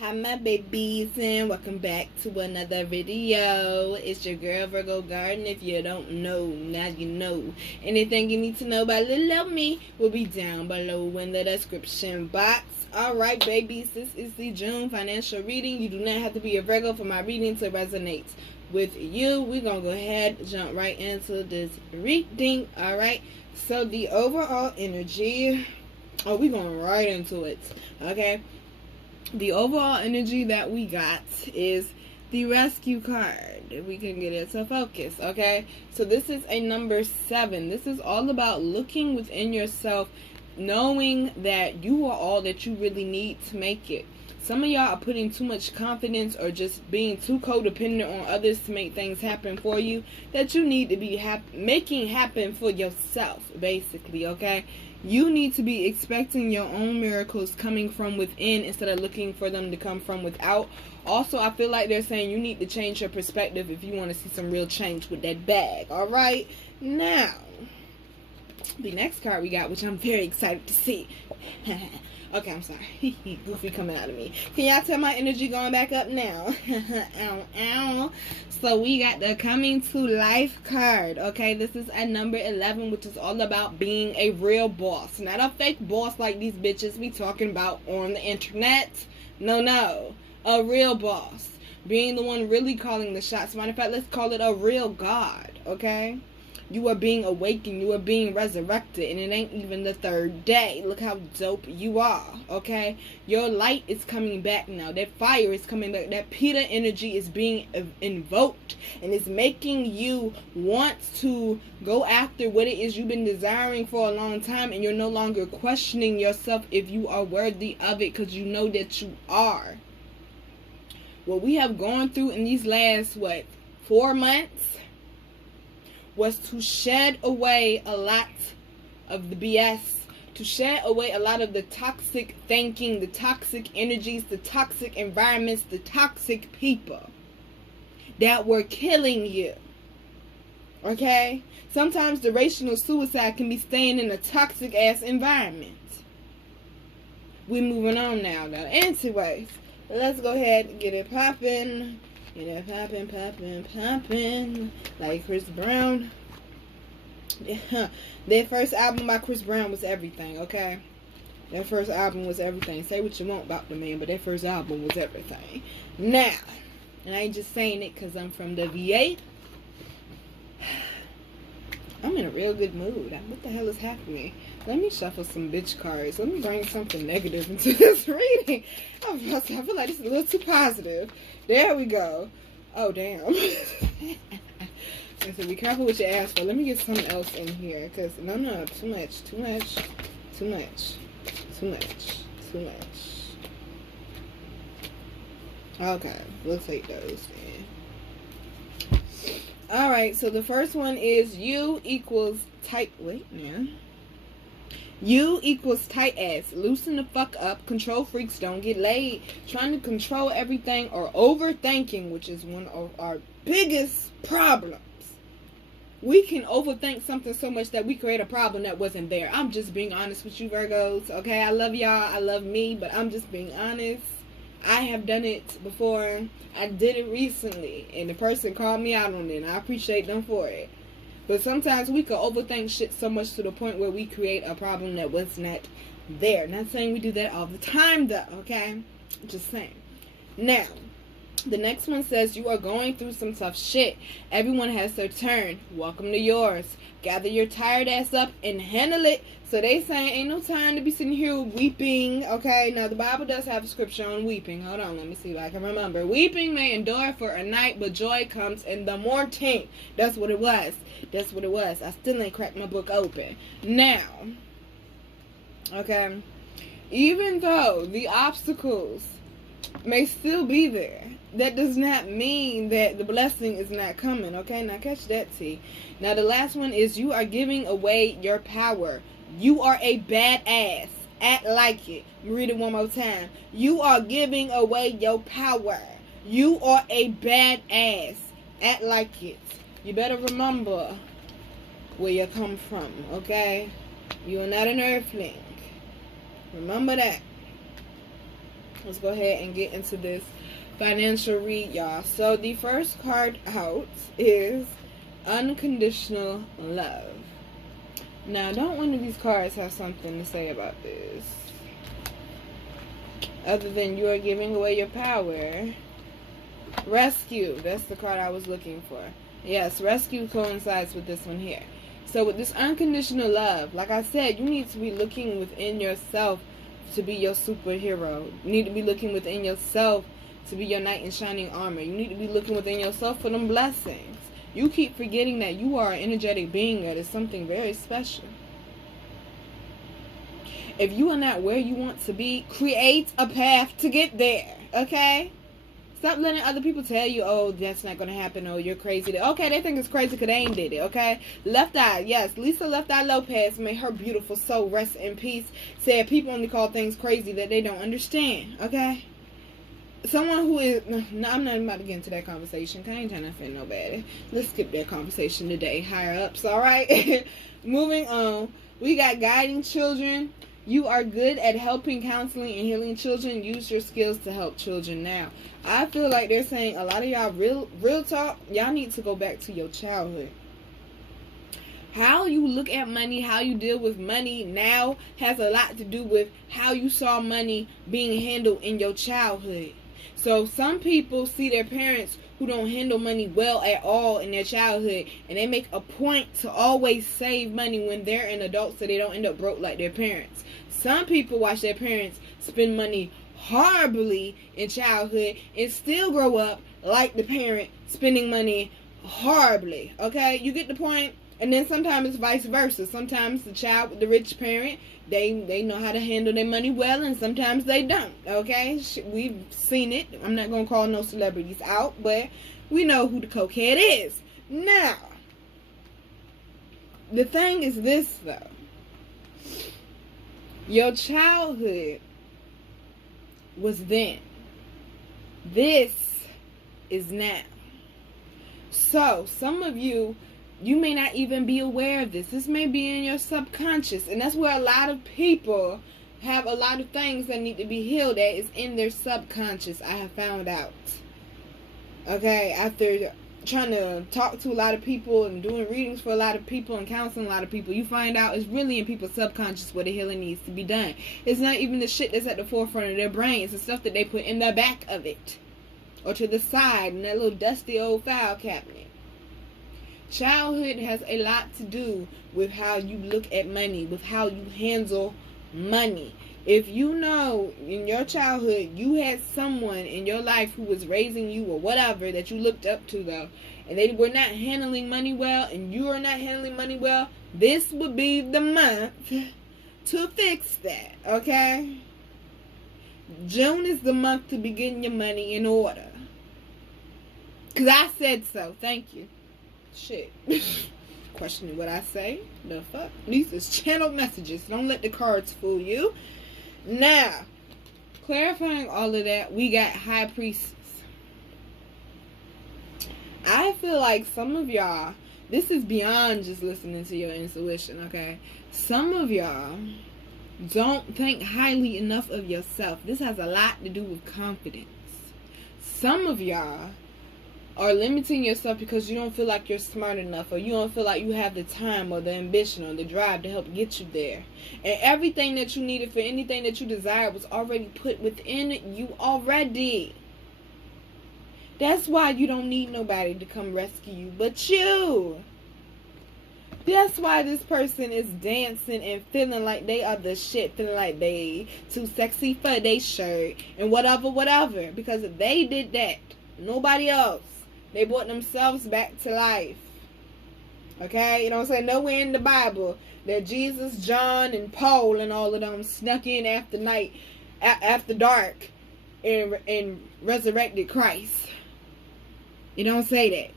Hi my babies, and welcome back to another video. It's your girl Virgo Garden. If you don't know, now you know. Anything you need to know about little old me will be down below in the description box. Alright babies, this is the June financial reading. You do not have to be a Virgo for my reading to resonate with you. We're gonna go ahead and jump right into this reading. Alright, so the overall energy, we're going right into it. Okay, the overall energy that we got is the rescue card. We can get it to focus. Okay, so this is a number 7. This is all about looking within yourself, knowing that you are all that you really need to make it. Some of y'all are putting too much confidence or just being too codependent on others to make things happen for you that you need to be making happen for yourself, basically. Okay, you need to be expecting your own miracles coming from within instead of looking for them to come from without. Also, I feel like they're saying you need to change your perspective if you want to see some real change with that bag. All right, now the next card we got, which I'm very excited to see. Okay, I'm sorry. Goofy coming out of me. Can y'all tell my energy going back up now? Ow, ow. So we got the coming to life card. Okay, this is at number 11, which is all about being a real boss. Not a fake boss like these bitches we talking about on the internet. No. A real boss. Being the one really calling the shots. Matter of fact, let's call it a real God. Okay? You are being awakened. You are being resurrected. And it ain't even the 3rd day. Look how dope you are. Okay? Your light is coming back now. That fire is coming back. That Peter energy is being invoked. And it's making you want to go after what it is you've been desiring for a long time. And you're no longer questioning yourself if you are worthy of it. Because you know that you are. What we have gone through in these last, 4 months? Was to shed away a lot of the BS, to shed away a lot of the toxic thinking, the toxic energies, the toxic environments, the toxic people that were killing you. Okay? Sometimes the rational suicide can be staying in a toxic ass environment. We're moving on now though. Anyways, let's go ahead and get it popping. Get it popping, like Chris Brown. Their first album by Chris Brown was everything, okay? Their first album was everything. Say what you want about the man, but their first album was everything. Now, and I ain't just saying it because I'm from the VA. I'm in a real good mood. What the hell is happening? Let me shuffle some bitch cards. Let me bring something negative into this reading. I feel like it's a little too positive. There we go. Oh, damn. So be careful what you ask for. Let me get something else in here. Because, no, too much. Okay, we'll take those then. Alright, so the first one is you equals tight. Wait, man. You equals tight ass. Loosen the fuck up. Control freaks don't get laid. Trying to control everything or overthinking, which is one of our biggest problems. We can overthink something so much that we create a problem that wasn't there. I'm just being honest with you, Virgos. Okay, I love y'all. I love me, but I'm just being honest. I have done it before. I did it recently, and the person called me out on it, and I appreciate them for it. But sometimes we can overthink shit so much to the point where we create a problem that was not there. Not saying we do that all the time, though, okay? Just saying. Now, the next one says you are going through some tough shit. Everyone has their turn. Welcome to yours. Gather your tired ass up and handle it. So they saying ain't no time to be sitting here weeping, okay? Now, the Bible does have a scripture on weeping. Hold on, let me see if I can remember. Weeping may endure for a night, but joy comes in the morning. That's what it was. That's what it was. I still ain't cracked my book open. Now, okay, even though the obstacles may still be there, that does not mean that the blessing is not coming, okay? Now, catch that, T. Now, the last one is you are giving away your power. You are a badass. Act like it. Read it one more time. You are giving away your power. You are a badass. Act like it. You better remember where you come from, okay? You are not an earthling. Remember that. let's go ahead and get into this financial read, y'all. So the first card out is unconditional love. Now, don't one of these cards have something to say about this? Other than you are giving away your power. Rescue. That's the card I was looking for. Yes, rescue coincides with this one here. So with this unconditional love, like I said, you need to be looking within yourself to be your superhero. You need to be looking within yourself to be your knight in shining armor. You need to be looking within yourself for them blessings. You keep forgetting that you are an energetic being that is something very special. If you are not where you want to be, create a path to get there, okay? Stop letting other people tell you, oh, that's not going to happen, oh, you're crazy. Okay, they think it's crazy because they ain't did it, okay? Left Eye, yes, Lisa Left Eye Lopez, may her beautiful soul rest in peace, said people only call things crazy that they don't understand, okay? Someone who is, no, I'm not about to get into that conversation, because I ain't trying to offend nobody. Let's skip that conversation today, higher ups, alright? Moving on, we got guiding children. You are good at helping, counseling, and healing children. Use your skills to help children now. I feel like they're saying a lot of y'all, real talk, y'all need to go back to your childhood. How you look at money, how you deal with money now has a lot to do with how you saw money being handled in your childhood. So some people see their parents who don't handle money well at all in their childhood, and they make a point to always save money when they're an adult so they don't end up broke like their parents. Some people watch their parents spend money horribly in childhood and still grow up like the parent spending money horribly. Okay, you get the point? And then sometimes it's vice versa. Sometimes the child with the rich parent, they know how to handle their money well, and sometimes they don't. Okay, we've seen it. I'm not gonna call no celebrities out, but we know who the cokehead is. Now, the thing is this though. Your childhood was then. This is now. So, some of you may not even be aware of this. This may be in your subconscious. And that's where a lot of people have a lot of things that need to be healed at, is in their subconscious, I have found out. Okay, after trying to talk to a lot of people and doing readings for a lot of people and counseling a lot of people, you find out it's really in people's subconscious where the healing needs to be done. It's not even the shit that's at the forefront of their brain. It's the stuff that they put in the back of it, or to the side in that little dusty old file cabinet. Childhood has a lot to do with how you look at money, with how you handle money. If you know in your childhood you had someone in your life who was raising you or whatever that you looked up to though, and they were not handling money well, and you are not handling money well, this would be the month to fix that, okay? June is the month to be getting your money in order. Because I said so. Thank you. Shit. Questioning what I say. The fuck? These is channeled messages. Don't let the cards fool you. Now, clarifying all of that, we got High Priestess. I feel like some of y'all, this is beyond just listening to your intuition, okay? Some of y'all don't think highly enough of yourself. This has a lot to do with confidence. Some of y'all are limiting yourself because you don't feel like you're smart enough, or you don't feel like you have the time or the ambition or the drive to help get you there. And everything that you needed for anything that you desired was already put within you already. That's why you don't need nobody to come rescue you but you. That's why this person is dancing and feeling like they are the shit, feeling like they too sexy for their shirt and whatever. Because if they did that, nobody else. They brought themselves back to life. Okay? You know what I'm saying? Nowhere in the Bible that Jesus, John, and Paul and all of them snuck in after dark and resurrected Christ. You don't say that.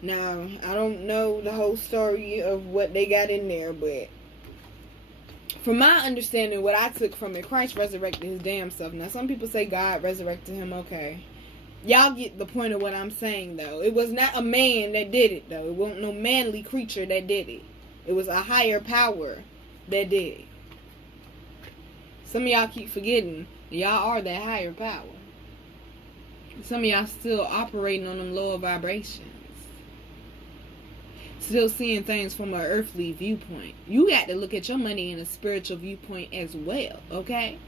Now, I don't know the whole story of what they got in there, but from my understanding, what I took from it, Christ resurrected his damn self. Now, some people say God resurrected him. Okay. Y'all get the point of what I'm saying, though. It was not a man that did it, though. It wasn't no manly creature that did it. It was a higher power that did it. Some of y'all keep forgetting Y'all are that higher power. Some of y'all still operating on them lower vibrations. Still seeing things from an earthly viewpoint. You got to look at your money in a spiritual viewpoint as well, okay?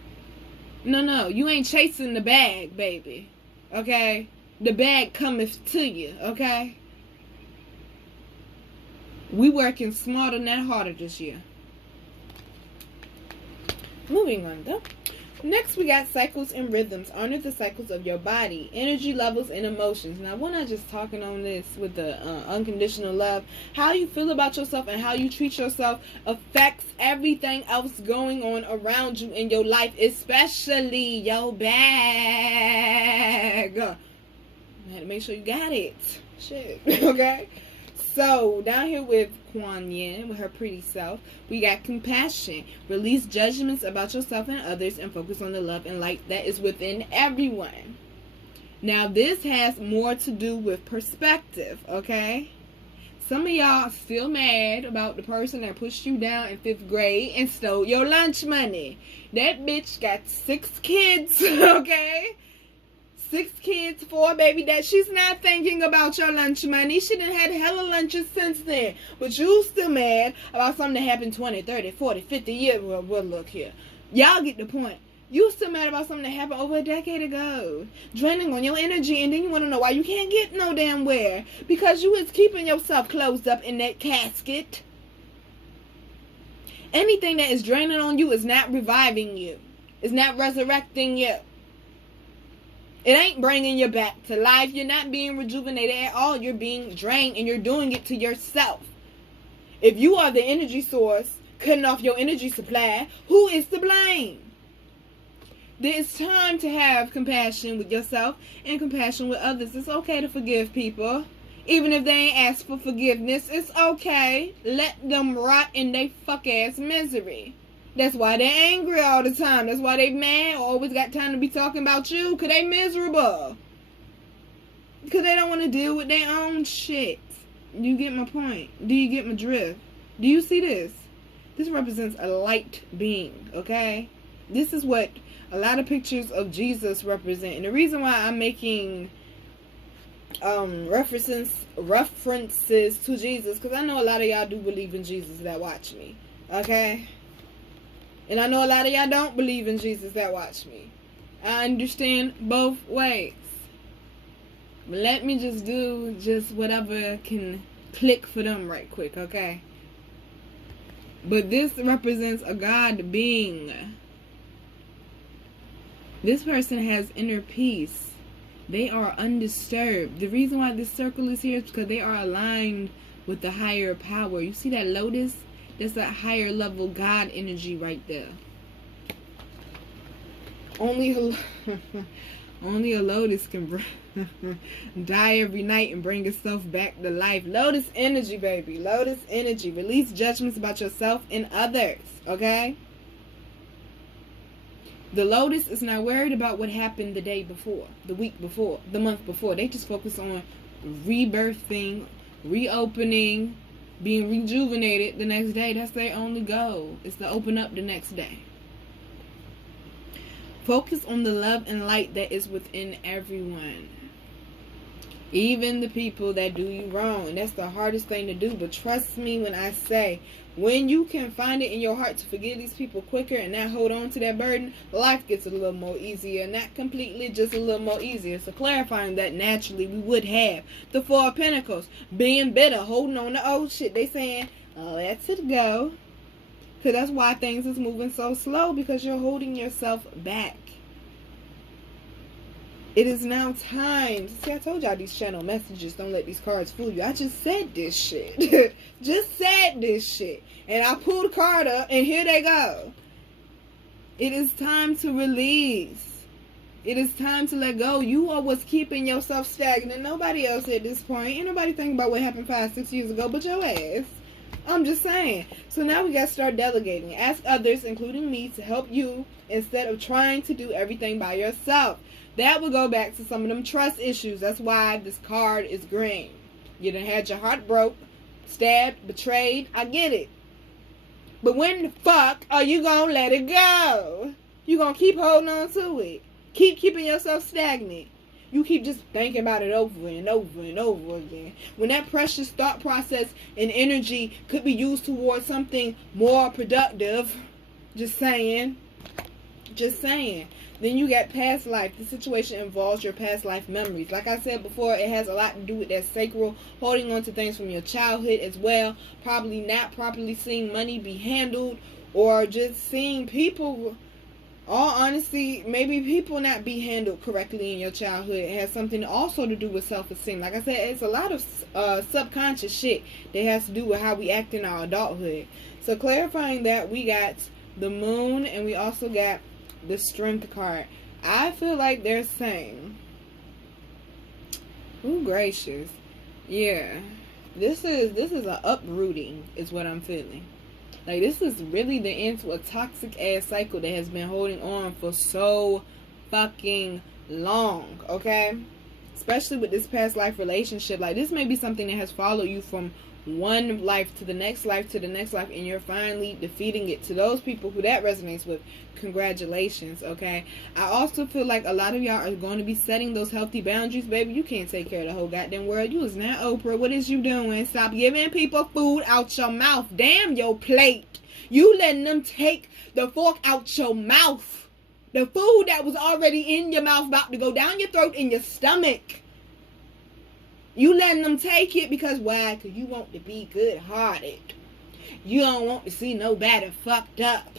No, you ain't chasing the bag, baby. Okay? The bag cometh to you, okay? We working smarter, not harder this year. Moving on, though. Next, we got cycles and rhythms. Honor the cycles of your body, energy levels, and emotions. Now, we're not just talking on this with the unconditional love. How you feel about yourself and how you treat yourself affects everything else going on around you in your life, especially your bag. You had to make sure you got it. Shit. Okay? So, down here with Kuan Yin, with her pretty self, we got compassion. Release judgments about yourself and others and focus on the love and light that is within everyone. Now, this has more to do with perspective, okay? Some of y'all still mad about the person that pushed you down in 5th grade and stole your lunch money. That bitch got 6 kids, okay? 6 kids, 4 baby dad. She's not thinking about your lunch money. She done had hella lunches since then. But you still mad about something that happened 20, 30, 40, 50 years. Well, look here. Y'all get the point. You still mad about something that happened over a decade ago. Draining on your energy, and then you want to know why you can't get no damn where. Because you is keeping yourself closed up in that casket. Anything that is draining on you is not reviving you. It's not resurrecting you. It ain't bringing you back to life. You're not being rejuvenated at all. You're being drained, and you're doing it to yourself. If you are the energy source, cutting off your energy supply, who is to blame? It's time to have compassion with yourself and compassion with others. It's okay to forgive people. Even if they ain't asked for forgiveness, it's okay. Let them rot in their fuck-ass misery. That's why they're angry all the time. That's why they mad or always got time to be talking about you. Because they miserable. Because they don't want to deal with their own shit. You get my point? Do you get my drift? Do you see this? This represents a light being, okay? This is what a lot of pictures of Jesus represent. And the reason why I'm making references to Jesus, because I know a lot of y'all do believe in Jesus that watch me, okay? And I know a lot of y'all don't believe in Jesus that watch me. I understand both ways. But let me just do whatever can click for them right quick, okay? But this represents a God being. This person has inner peace. They are undisturbed. The reason why this circle is here is because they are aligned with the higher power. You see that lotus? That's that higher level God energy right there. Only a lotus can die every night and bring itself back to life. Lotus energy, baby. Lotus energy. Release judgments about yourself and others. Okay? The lotus is not worried about what happened the day before, the week before, the month before. They just focus on rebirthing, reopening, being rejuvenated the next day. That's their only goal, is to open up the next day. Focus on the love and light that is within everyone. Even the people that do you wrong. And that's the hardest thing to do. But trust me when I say, when you can find it in your heart to forgive these people quicker and not hold on to that burden, life gets a little more easier. Not completely, just a little more easier. So clarifying that naturally we would have the 4 of Pentacles. Being bitter, holding on to old shit. They saying, let it go. Because that's why things is moving so slow. Because you're holding yourself back. It is now time. See, I told y'all these channel messages. Don't let these cards fool you. I just said this shit. Just said this shit. And I pulled a card up and here they go. It is time to release. It is time to let go. You are what's keeping yourself stagnant. Nobody else at this point. Ain't nobody thinking about what happened 5, 6 years ago but your ass. I'm just saying. So now we got to start delegating. Ask others, including me, to help you instead of trying to do everything by yourself. That will go back to some of them trust issues. That's why this card is green. You done had your heart broke, stabbed, betrayed. I get it. But when the fuck are you gonna let it go? you're going to keep holding on to it. Keep keeping yourself stagnant. You keep just thinking about it over and over and over again. When that precious thought process and energy could be used towards something more productive, just saying. Then you got past life. The situation involves your past life memories. Like I said before, it has a lot to do with that sacral, holding on to things from your childhood as well. Probably not properly seeing money be handled, or just seeing people, all honesty, maybe people not be handled correctly in your childhood. It has something also to do with self-esteem. Like I said, it's a lot of subconscious shit that has to do with how we act in our adulthood. So clarifying that, we got the moon and we also got the strength card. I feel like they're saying, ooh gracious, yeah, this is a uprooting is what I'm feeling. Like, this is really the end to a toxic ass cycle that has been holding on for so fucking long, okay? Especially with this past life relationship. Like, this may be something that has followed you from one life to the next life to the next life, and you're finally defeating it. To those people who that resonates with, congratulations, okay? I also feel like a lot of y'all are going to be setting those healthy boundaries. Baby, you can't take care of the whole goddamn world. You is not Oprah. What is you doing? Stop giving people food out your mouth. Damn your plate. You letting them take the fork out your mouth. The food that was already in your mouth about to go down your throat in your stomach. You letting them take it because why? Because you want to be good-hearted. You don't want to see nobody fucked up.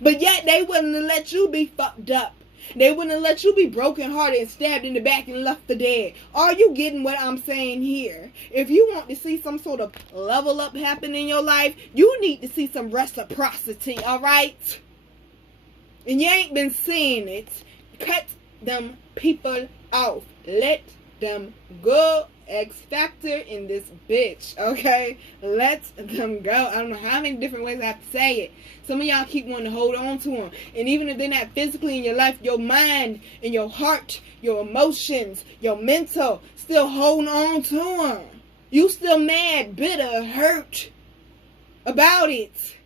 But yet they wouldn't let you be fucked up. They wouldn't let you be broken-hearted and stabbed in the back and left for dead. Are you getting what I'm saying here? If you want to see some sort of level up happen in your life, you need to see some reciprocity, alright? And you ain't been seeing it. Cut them people off. Let them go. X factor in this bitch, okay? Let them go. I don't know how many different ways I have to say it. Some of y'all keep wanting to hold on to them, and even if they're not physically in your life, your mind and your heart, your emotions, your mental, still holding on to them. You still mad, bitter, hurt about it.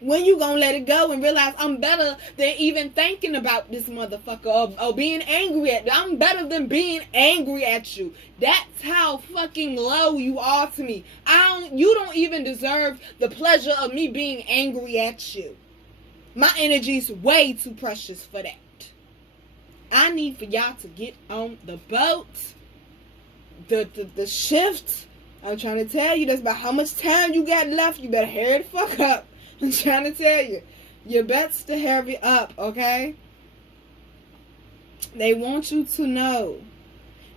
When you gonna let it go and realize I'm better than even thinking about this motherfucker or being angry at you? I'm better than being angry at you. That's how fucking low you are to me. You don't even deserve the pleasure of me being angry at you. My energy's way too precious for that. I need for y'all to get on the boat. The shift. I'm trying to tell you, that's about how much time you got left. You better hurry the fuck up. I'm trying to tell you. You best to hurry up, okay? They want you to know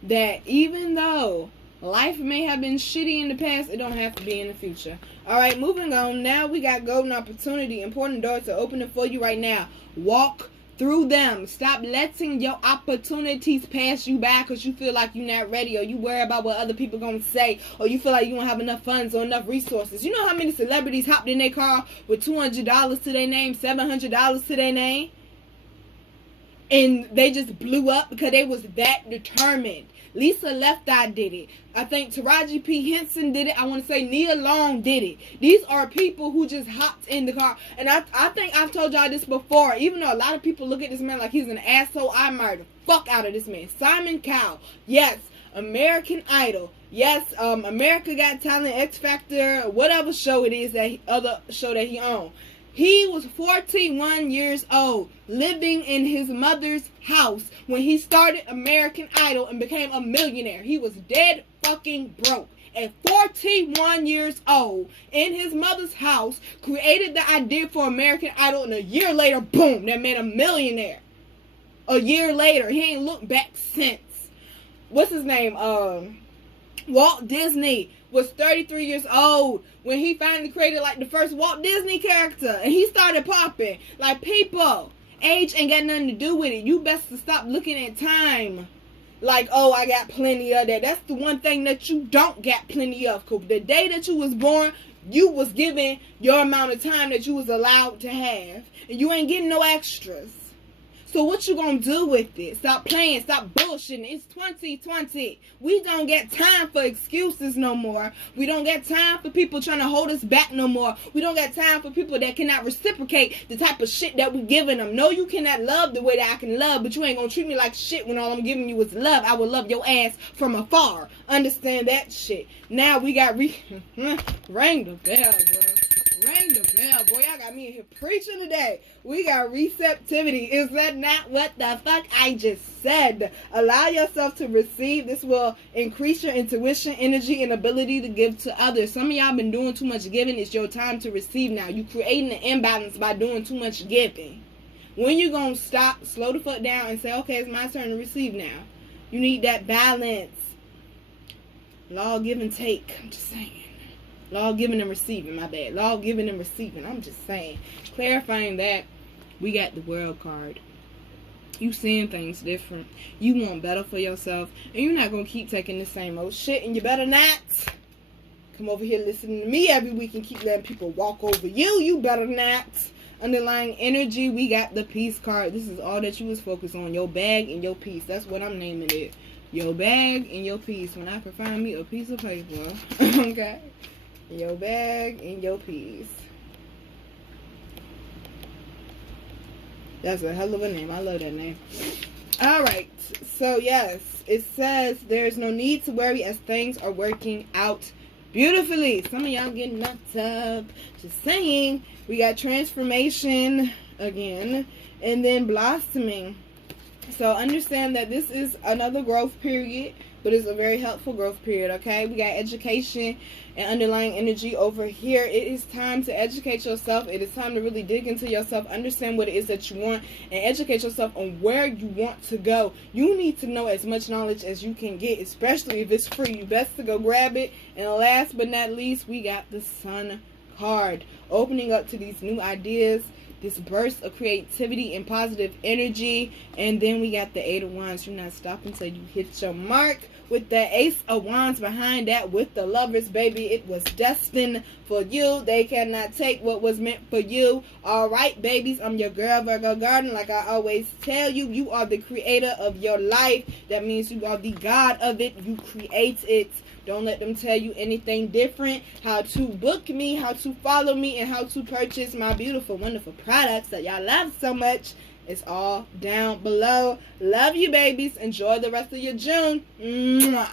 that even though life may have been shitty in the past, it don't have to be in the future. Alright, moving on. Now we got golden opportunity. Important doors are opening for you right now. Walk through them. Stop letting your opportunities pass you by because you feel like you're not ready, or you worry about what other people gonna say, or you feel like you don't have enough funds or enough resources. You know how many celebrities hopped in their car with $200 to their name, $700 to their name, and they just blew up because they was that determined. Lisa Left Eye did it. I think Taraji P. Henson did it. I want to say Nia Long did it. These are people who just hopped in the car. And I think I've told y'all this before. Even though a lot of people look at this man like he's an asshole, I admire the fuck out of this man. Simon Cowell. Yes. American Idol. Yes. America Got Talent, X Factor, whatever show it is, other show that he owned. He was 41 years old, living in his mother's house when he started American Idol and became a millionaire. He was dead fucking broke. At 41 years old, in his mother's house, created the idea for American Idol, and a year later, boom, that man a millionaire. A year later, he ain't looked back since. What's his name? Walt Disney was 33 years old when he finally created like the first Walt Disney character, and he started popping. Like, people, age ain't got nothing to do with it. You best to stop looking at time like, oh, I got plenty of that. That's the one thing that you don't got plenty of. Cause the day that you was born, you was given your amount of time that you was allowed to have, and you ain't getting no extras. So what you gonna do with it? Stop playing, stop bullshitting. It's 2020. We don't get time for excuses no more. We don't get time for people trying to hold us back no more. We don't got time for people that cannot reciprocate the type of shit that we giving them. No, you cannot love the way that I can love, but you ain't gonna treat me like shit when all I'm giving you is love. I will love your ass from afar. Understand that shit. Now we got ring the bell, bro. Ring the bell, boy. Y'all got me in here preaching today. We got receptivity. Is that not what the fuck I just said? Allow yourself to receive. This will increase your intuition, energy, and ability to give to others. Some of y'all been doing too much giving. It's your time to receive now. You creating an imbalance by doing too much giving. When you gonna stop, slow the fuck down, and say, okay, it's my turn to receive now. You need that balance. Law of give and take. I'm just saying. Law of giving and receiving, my bad. Law of giving and receiving. I'm just saying. Clarifying that, we got the World card. You seeing things different. You want better for yourself. And you're not going to keep taking the same old shit. And you better not come over here listening to me every week and keep letting people walk over you. You better not. Underlying energy, we got the peace card. This is all that you was focused on. Your bag and your peace. That's what I'm naming it. Your bag and your peace. When I can find me a piece of paper. Okay. Your bag and your peace. That's a hell of a name. I love that name. Alright. So, yes. It says there's no need to worry as things are working out beautifully. Some of y'all getting knocked up. Just saying. We got transformation again. And then blossoming. So, understand that this is another growth period. But it's a very helpful growth period, okay? We got education and underlying energy over here. It is time to educate yourself. It is time to really dig into yourself, understand what it is that you want, and educate yourself on where you want to go. You need to know as much knowledge as you can get, especially if it's free. You best to go grab it. And last but not least, we got the Sun card. Opening up to these new ideas, this burst of creativity and positive energy. And then we got the Eight of Wands. You're not stopping until you hit your mark. With the Ace of Wands behind that, with the Lovers, baby, it was destined for you. They cannot take what was meant for you. Alright, babies, I'm your girl, Virgo Garden. Like I always tell you, you are the creator of your life. That means you are the God of it. You create it. Don't let them tell you anything different. How to book me, how to follow me, and how to purchase my beautiful, wonderful products that y'all love so much. It's all down below. Love you, babies. Enjoy the rest of your June. Mwah.